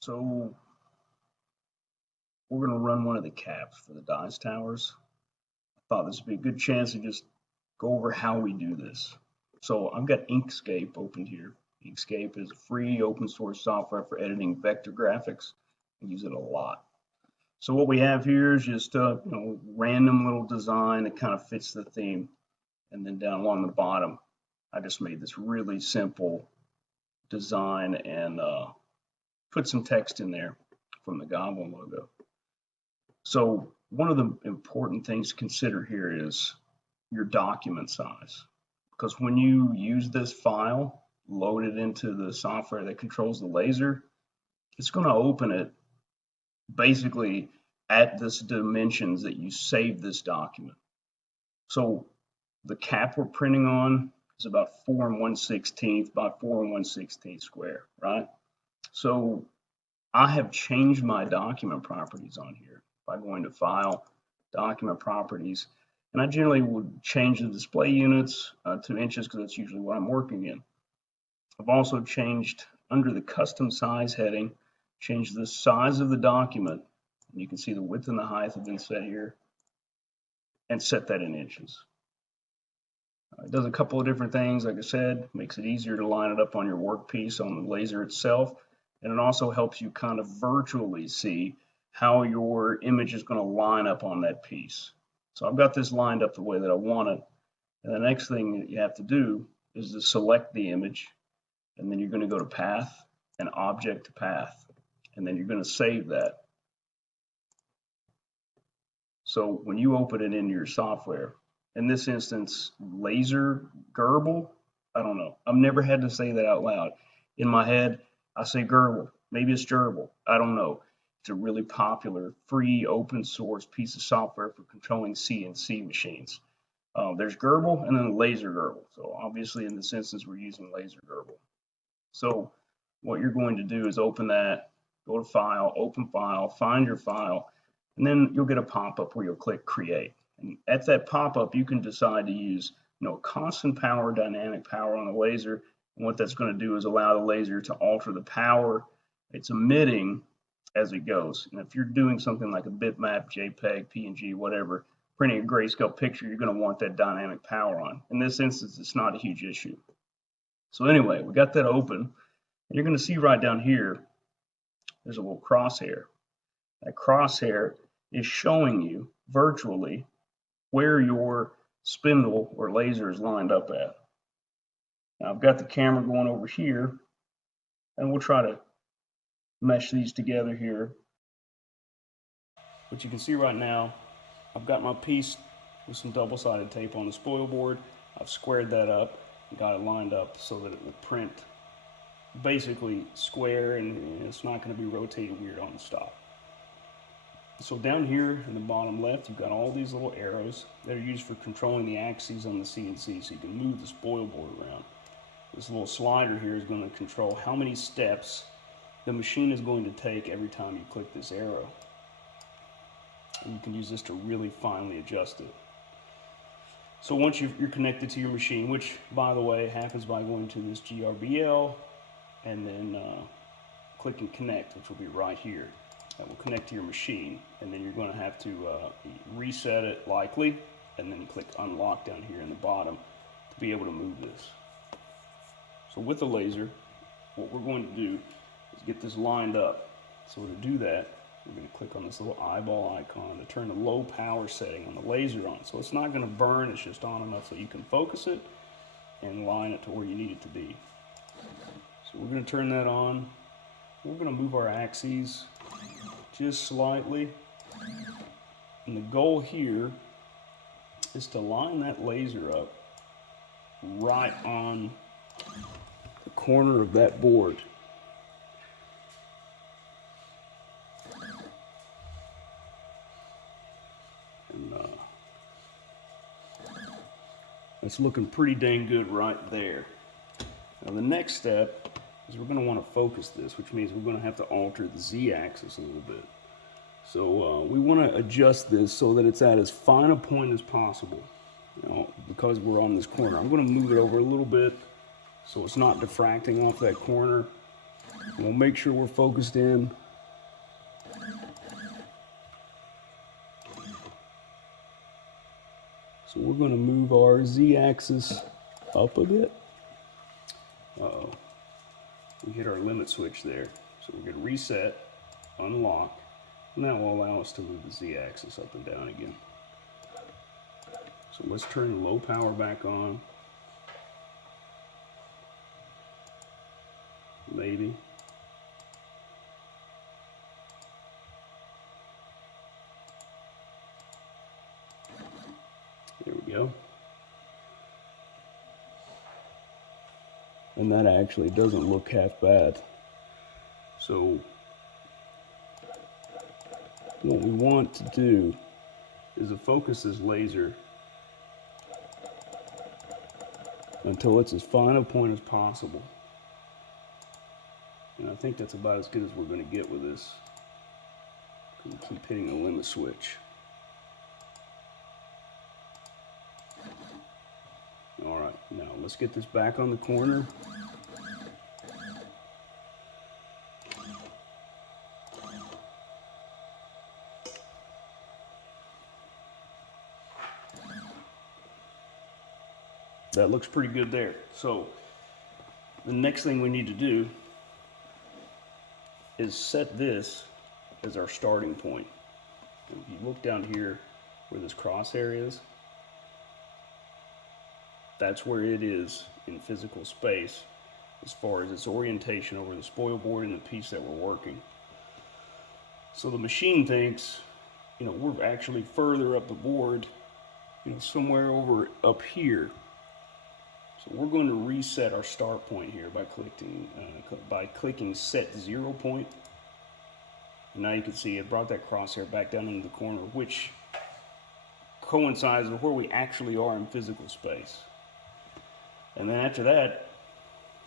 So we're going to run one of the caps for the dice towers. I thought this would be a good chance to just go over how we do this. So I've got Inkscape opened here. Inkscape is a free open source software for editing vector graphics. I use it a lot. So what we have here is just a random little design that kind of fits the theme. And then down along the bottom, I just made this really simple design and put some text in there from the Goblin logo. So one of the important things to consider here is your document size. Because when you use this file, load it into the software that controls the laser, it's going to open it basically at this dimensions that you save this document. So the cap we're printing on is about 4 1/16 by 4 1/16 square, right? So I have changed my document properties on here by going to File, Document Properties, and I generally would change the display units to inches because that's usually what I'm working in. I've also changed under the custom size heading, changed the size of the document, and you can see the width and the height have been set here, and set that in inches. It does a couple of different things, like I said, makes it easier to line it up on your workpiece on the laser itself, and it also helps you kind of virtually see how your image is going to line up on that piece. So I've got this lined up the way that I want it, and the next thing that you have to do is to select the image, and then you're going to go to Path and Object to Path, and then you're going to save that. So when you open it into your software, in this instance, LaserGRBL, I don't know. I've never had to say that out loud. In my head, I say Gerbil. Maybe it's gerbil. I don't know. It's a really popular, free, open source piece of software for controlling CNC machines. There's Gerbil and then LaserGRBL. So obviously in this instance, we're using LaserGRBL. So what you're going to do is open that, go to File, Open File, find your file, and then you'll get a pop-up where you'll click Create. And at that pop-up, you can decide to use constant power, dynamic power on the laser. And what that's going to do is allow the laser to alter the power it's emitting as it goes. And if you're doing something like a bitmap, JPEG, PNG, whatever, printing a grayscale picture, you're going to want that dynamic power on. In this instance, it's not a huge issue. So anyway, we got that open. And you're going to see right down here, there's a little crosshair. That crosshair is showing you virtually where your spindle or laser is lined up at. Now I've got the camera going over here, and we'll try to mesh these together here. But you can see right now, I've got my piece with some double-sided tape on the spoil board. I've squared that up and got it lined up so that it will print basically square, and it's not going to be rotated weird on the stop. So down here in the bottom left, you've got all these little arrows that are used for controlling the axes on the CNC, so you can move the spoil board around. This little slider here is going to control how many steps the machine is going to take every time you click this arrow. And you can use this to really finely adjust it. So once you're connected to your machine, which by the way happens by going to this GRBL and then clicking connect, which will be right here. That will connect to your machine, and then you're going to have to reset it likely, and then click unlock down here in the bottom to be able to move this. So with the laser, what we're going to do is get this lined up. So to do that, we're going to click on this little eyeball icon to turn the low power setting on the laser on. So it's not going to burn, it's just on enough so you can focus it and line it to where you need it to be. So we're going to turn that on. We're going to move our axes just slightly, and the goal here is to line that laser up right on the corner of that board. And it's looking pretty dang good right there. Now the next step is we're going to want to focus this, which means we're going to have to alter the z-axis a little bit. So we want to adjust this so that it's at as fine a point as possible. Because we're on this corner, I'm going to move it over a little bit so it's not diffracting off that corner. We'll make sure we're focused in. So we're going to move our Z-axis up a bit. Uh-oh. We hit our limit switch there. So we're going to reset, unlock, and that will allow us to move the Z-axis up and down again. So let's turn the low power back on. Maybe. There we go. And that actually doesn't look half bad. So what we want to do is to focus this laser until it's as fine a point as possible. And I think that's about as good as we're going to get with this. We keep hitting the limit switch. All right, now let's get this back on the corner. That looks pretty good there. So the next thing we need to do is set this as our starting point. If you look down here where this crosshair is, that's where it is in physical space as far as its orientation over the spoil board and the piece that we're working. So the machine thinks, we're actually further up the board, somewhere over up here. So we're going to reset our start point here by clicking set 0 point. And now you can see it brought that crosshair back down into the corner, which coincides with where we actually are in physical space. And then after that,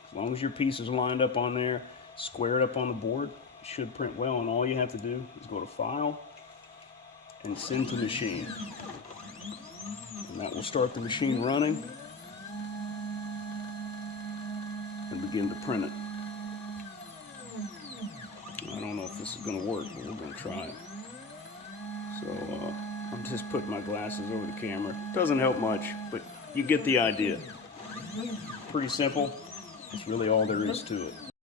as long as your piece is lined up on there, squared up on the board, it should print well. And all you have to do is go to File and Send to Machine. And that will start the machine running and begin to print it. I don't know if this is going to work, but we're going to try it. So I'm just putting my glasses over the camera. Doesn't help much, but you get the idea. Pretty simple. That's really all there is to it.